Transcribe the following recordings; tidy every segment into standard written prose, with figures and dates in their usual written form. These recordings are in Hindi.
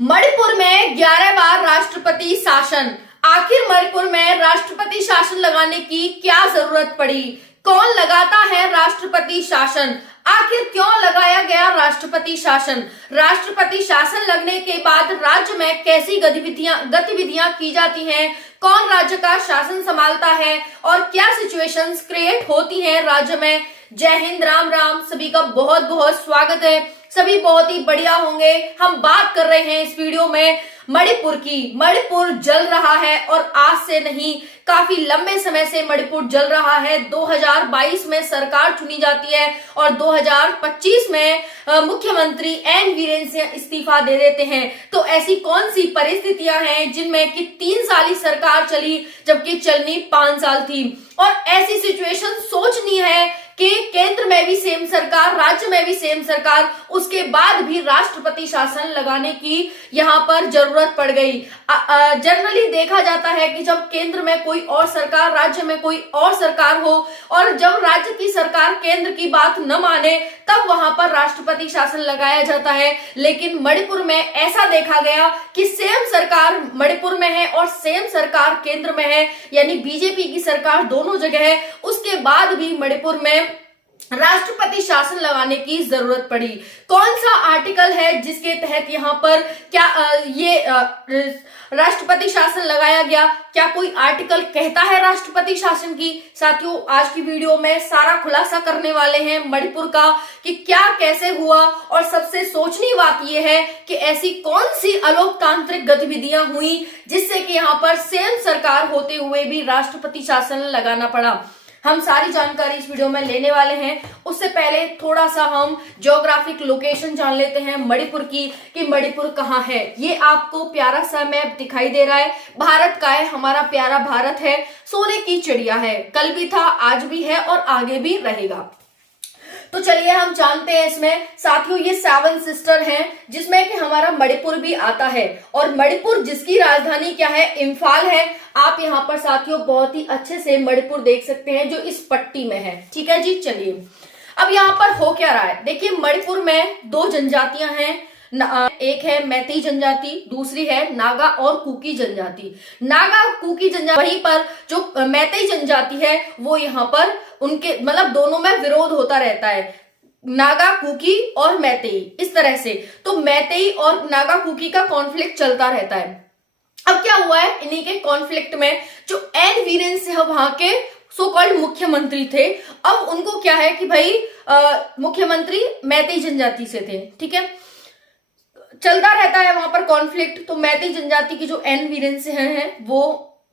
मणिपुर में 11 बार राष्ट्रपति शासन। आखिर मणिपुर में राष्ट्रपति शासन लगाने की क्या जरूरत पड़ी? कौन लगाता है राष्ट्रपति शासन? आखिर क्यों लगाया गया राष्ट्रपति शासन? राष्ट्रपति शासन लगने के बाद राज्य में कैसी गतिविधियां की जाती हैं? कौन राज्य का शासन संभालता है और क्या सिचुएशंस क्रिएट होती हैं राज्य में? जय हिंद, राम राम। सभी का बहुत बहुत स्वागत है। सभी बहुत ही बढ़िया होंगे। हम बात कर रहे हैं इस वीडियो में मणिपुर की। मणिपुर जल रहा है और आज से नहीं, काफी लंबे समय से मणिपुर जल रहा है। 2022 में सरकार चुनी जाती है और 2025 में मुख्यमंत्री एन वीरेन सिंह इस्तीफा दे देते हैं। तो ऐसी कौन सी परिस्थितियां हैं जिनमें कि 3 साल ही सरकार चली जबकि चलनी 5 साल थी? और ऐसी सिचुएशन सोचनी है कि केंद्र में भी सेम सरकार, राज्य में भी सेम सरकार, उसके बाद भी राष्ट्रपति शासन लगाने की यहाँ पर जरूरत पड़ गई। जनरली देखा जाता है कि जब केंद्र में कोई और सरकार, राज्य में कोई और सरकार हो और जब राज्य की सरकार केंद्र की बात न माने तब वहां पर राष्ट्रपति शासन लगाया जाता है। लेकिन मणिपुर में ऐसा देखा गया कि सेम सरकार मणिपुर में है और सेम सरकार केंद्र में है, यानी बीजेपी की सरकार दोनों जगह है। उसके बाद भी मणिपुर में राष्ट्रपति शासन लगाने की जरूरत पड़ी। कौन सा आर्टिकल है जिसके तहत यहाँ पर क्या राष्ट्रपति शासन लगाया गया? क्या कोई आर्टिकल कहता है राष्ट्रपति शासन की? साथियों, आज की वीडियो में सारा खुलासा करने वाले हैं मणिपुर का कि क्या कैसे हुआ। और सबसे सोचनी बात यह है कि ऐसी कौन सी अलोकतांत्रिक गतिविधियां हुई जिससे कि यहाँ पर सेम सरकार होते हुए भी राष्ट्रपति शासन लगाना पड़ा। हम सारी जानकारी इस वीडियो में लेने वाले हैं। उससे पहले थोड़ा सा हम ज्योग्राफिक लोकेशन जान लेते हैं मणिपुर की, कि मणिपुर कहाँ है। ये आपको प्यारा सा मैप दिखाई दे रहा है। भारत का है, हमारा प्यारा भारत है, सोने की चिड़िया है। कल भी था, आज भी है और आगे भी रहेगा। तो चलिए हम जानते हैं इसमें। साथियों, ये 7 सिस्टर हैं जिसमें कि हमारा मणिपुर भी आता है। और मणिपुर जिसकी राजधानी क्या है? इम्फाल है। आप यहाँ पर साथियों बहुत ही अच्छे से मणिपुर देख सकते हैं जो इस पट्टी में है। ठीक है जी। चलिए अब यहाँ पर हो क्या रहा है, देखिए मणिपुर में 2 जनजातियां हैं। एक है मैतेई जनजाति, दूसरी है नागा और कुकी जनजाति। नागा कुकी जनजाति, वहीं पर जो मैतेई जनजाति है वो यहाँ पर उनके मतलब दोनों में विरोध होता रहता है, नागा कुकी और मैतेई, इस तरह से। तो मैतेई और नागा कुकी का कॉन्फ्लिक्ट चलता रहता है। अब क्या हुआ है, इन्हीं के कॉन्फ्लिक्ट में जो एन वीरेन सिंह वहां के सो कॉल्ड मुख्यमंत्री थे, अब उनको क्या है कि भाई मुख्यमंत्री मैतेई जनजाति से थे। ठीक है, चलता रहता है वहां पर कॉन्फ्लिक्ट। तो मैतेई जनजाति की जो एन वीरेन सिंह हैं वो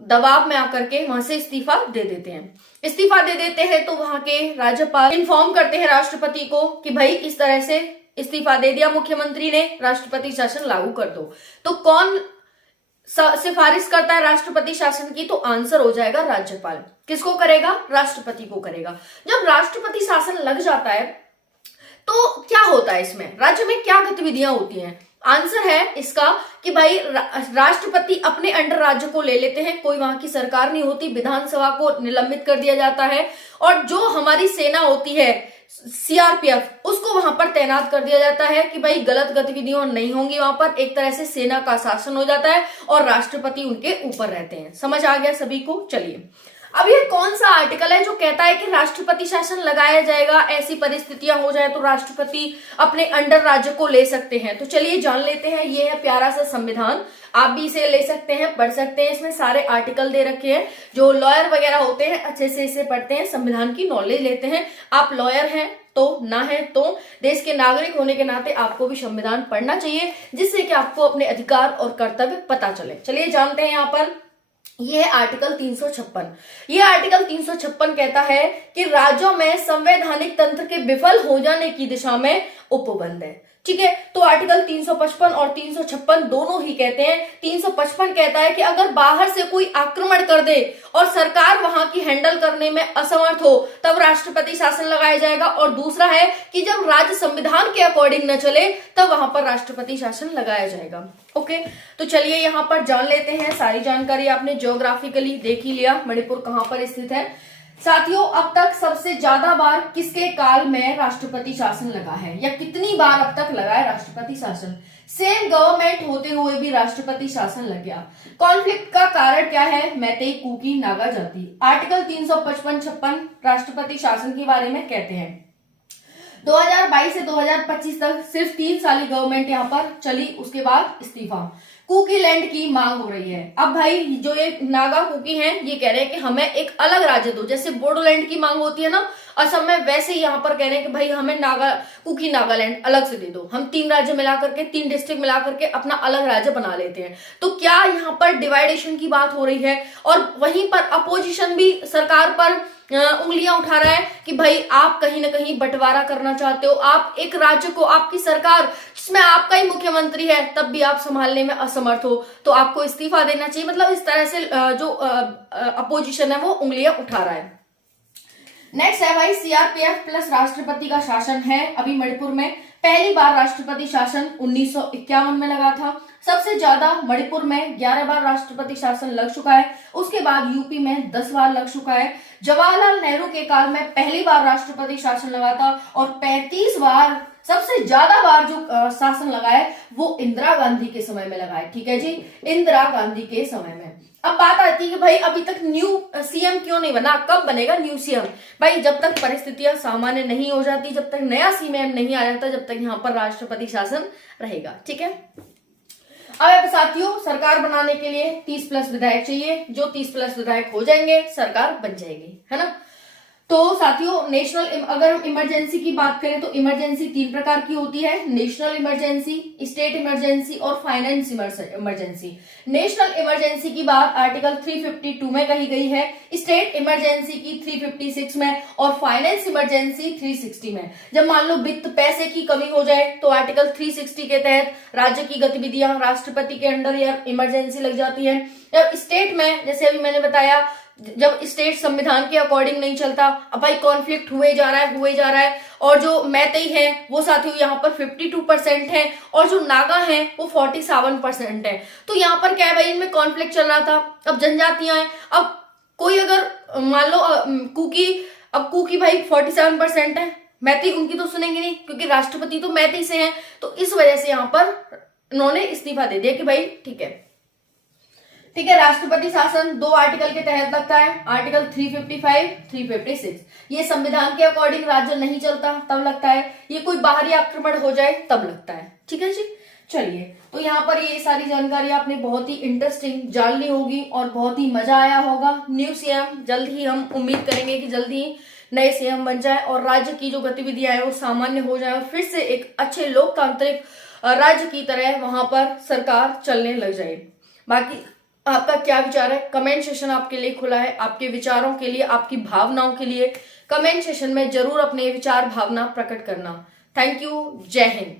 दबाव में आकर के वहां से इस्तीफा दे देते हैं। इस्तीफा दे देते हैं तो वहां के राज्यपाल इन्फॉर्म करते हैं राष्ट्रपति को कि भाई इस तरह से इस्तीफा दे दिया मुख्यमंत्री ने, राष्ट्रपति शासन लागू कर दो। तो कौन सिफारिश करता है राष्ट्रपति शासन की? तो आंसर हो जाएगा राज्यपाल। किसको करेगा? राष्ट्रपति को करेगा। जब राष्ट्रपति शासन लग जाता है तो क्या होता है इसमें, राज्य में क्या गतिविधियां होती हैं? आंसर है इसका कि भाई राष्ट्रपति अपने अंडर राज्य को ले लेते हैं। कोई वहां की सरकार नहीं होती, विधानसभा को निलंबित कर दिया जाता है और जो हमारी सेना होती है सीआरपीएफ, उसको वहां पर तैनात कर दिया जाता है कि भाई गलत गतिविधियां नहीं होंगी वहां पर। एक तरह से सेना का शासन हो जाता है और राष्ट्रपति उनके ऊपर रहते हैं। समझ आ गया सभी को? चलिए अब ये कौन सा आर्टिकल है जो कहता है कि राष्ट्रपति शासन लगाया जाएगा, ऐसी परिस्थितियां हो जाए तो राष्ट्रपति अपने अंडर राज्य को ले सकते हैं? तो चलिए जान लेते हैं। ये है प्यारा सा संविधान, आप भी इसे ले सकते हैं, पढ़ सकते हैं। इसमें सारे आर्टिकल दे रखे हैं। जो लॉयर वगैरह होते हैं अच्छे से इसे पढ़ते हैं, संविधान की नॉलेज लेते हैं। आप लॉयर हैं तो ना है तो देश के नागरिक होने के नाते आपको भी संविधान पढ़ना चाहिए, जिससे कि आपको अपने अधिकार और कर्तव्य पता चले। चलिए जानते हैं। यहाँ पर ये है आर्टिकल 356। ये आर्टिकल 356 कहता है कि राज्यों में संवैधानिक तंत्र के विफल हो जाने की दिशा में उपबंध है। ठीक है, तो आर्टिकल 355 और 356 दोनों ही कहते हैं। 355 कहता है कि अगर बाहर से कोई आक्रमण कर दे और सरकार वहां की हैंडल करने में असमर्थ हो तब राष्ट्रपति शासन लगाया जाएगा। और दूसरा है कि जब राज्य संविधान के अकॉर्डिंग न चले तब वहां पर राष्ट्रपति शासन लगाया जाएगा। ओके, तो चलिए यहाँ पर जान लेते हैं। सारी जानकारी आपने ज्योग्राफिकली देख ही लिया, मणिपुर कहाँ पर स्थित है। साथियों, अब तक सबसे ज्यादा बार किसके काल में राष्ट्रपति शासन लगा है, या कितनी बार अब तक लगा है राष्ट्रपति शासन? सेम गवर्नमेंट होते हुए भी राष्ट्रपति शासन लग गया। कॉन्फ्लिक्ट का कारण क्या है? मैतेई, कुकी, नागा जाति। आर्टिकल 355-56 राष्ट्रपति शासन के बारे में कहते हैं। 2022 से 2025 तक सिर्फ 3 साल की गवर्नमेंट यहाँ पर चली, उसके बाद इस्तीफा। कुकी लैंड की मांग हो रही है। अब भाई जो ये नागा कुकी हैं ये कह रहे हैं कि हमें एक अलग राज्य दो, जैसे बोडोलैंड की मांग होती है ना असम में, वैसे ही यहाँ पर कह रहे हैं कि भाई हमें कुकी नागालैंड अलग से दे दो। हम 3 राज्य मिला करके, 3 डिस्ट्रिक्ट मिला करके अपना अलग राज्य बना लेते हैं। तो क्या यहाँ पर डिवाइडेशन की बात हो रही है? और वहीं पर अपोजिशन भी सरकार पर उंगलियां उठा रहा है कि भाई आप कहीं ना कहीं बंटवारा करना चाहते हो, आप एक राज्य को, आपकी सरकार जिसमें आपका ही मुख्यमंत्री है तब भी आप संभालने में असमर्थ हो, तो आपको इस्तीफा देना चाहिए। मतलब इस तरह से जो अपोजिशन है वो उंगलियां उठा रहा है। नेक्स्ट है भाई सीआरपीएफ प्लस राष्ट्रपति का शासन है अभी मणिपुर में। पहली बार राष्ट्रपति शासन 1951 में लगा था। सबसे ज्यादा मणिपुर में 11 बार राष्ट्रपति शासन लग चुका है। उसके बाद यूपी में 10 बार लग चुका है। जवाहरलाल नेहरू के काल में पहली बार राष्ट्रपति शासन लगा था और 35 बार, सबसे ज्यादा बार जो शासन लगा है वो इंदिरा गांधी के समय में लगा है। ठीक है जी, इंदिरा गांधी के समय में। अब बात आती है कि भाई अभी तक न्यू सीएम क्यों नहीं बना, कब बनेगा न्यू सीएम? भाई जब तक परिस्थितियां सामान्य नहीं हो जाती, जब तक नया सीएम नहीं आ जाता, जब तक यहाँ पर राष्ट्रपति शासन रहेगा। ठीक है। अब साथियों, सरकार बनाने के लिए 30+ विधायक चाहिए। जो 30+ विधायक हो जाएंगे सरकार बन जाएगी, है ना। तो साथियों, अगर हम इमरजेंसी की बात करें तो इमरजेंसी 3 प्रकार की होती है: नेशनल इमरजेंसी, स्टेट इमरजेंसी और फाइनेंस इमरजेंसी। नेशनल इमरजेंसी की बात आर्टिकल 352 में कही गई है, स्टेट इमरजेंसी की 356 में और फाइनेंस इमरजेंसी 360 में। जब मान लो वित्त पैसे की कमी हो जाए तो आर्टिकल 360 के तहत राज्य की गतिविधियां राष्ट्रपति के अंडर या इमरजेंसी लग जाती है। जब स्टेट में, जैसे अभी मैंने बताया, जब स्टेट संविधान के अकॉर्डिंग नहीं चलता, अब भाई कॉन्फ्लिक्ट हुए जा रहा है और जो मैतेई है वो साथियों यहाँ पर 52% है और जो नागा है वो 47% है। तो यहाँ पर क्या है भाई, इनमें कॉन्फ्लिक्ट चल रहा था। अब जनजातियां हैं, अब कोई अगर मान लो कुकी भाई 47% है, मैतेई उनकी तो सुनेंगे नहीं क्योंकि राष्ट्रपति तो मैतेई से है। तो इस वजह से यहाँ पर उन्होंने इस्तीफा दे दिया कि भाई ठीक है, राष्ट्रपति शासन 2 आर्टिकल के तहत लगता है, आर्टिकल 355, 356। ये संविधान के अकॉर्डिंग राज्य नहीं चलता तब लगता है, ये कोई बाहरी आक्रमण हो जाए तब लगता है। ठीक है जी, चलिए। तो यहाँ पर ये सारी जानकारी आपने बहुत ही इंटरेस्टिंग जान ली होगी और बहुत ही मजा आया होगा। न्यू सीएम जल्द ही, हम उम्मीद करेंगे कि जल्द ही नए सीएम बन जाए और राज्य की जो गतिविधियां है वो सामान्य हो जाए और फिर से एक अच्छे लोकतांत्रिक राज्य की तरह वहां पर सरकार चलने लग जाए। बाकी आपका क्या विचार है? कमेंट सेशन आपके लिए खुला है, आपके विचारों के लिए, आपकी भावनाओं के लिए। कमेंट सेशन में जरूर अपने विचार भावना प्रकट करना। Thank you. जय हिंद।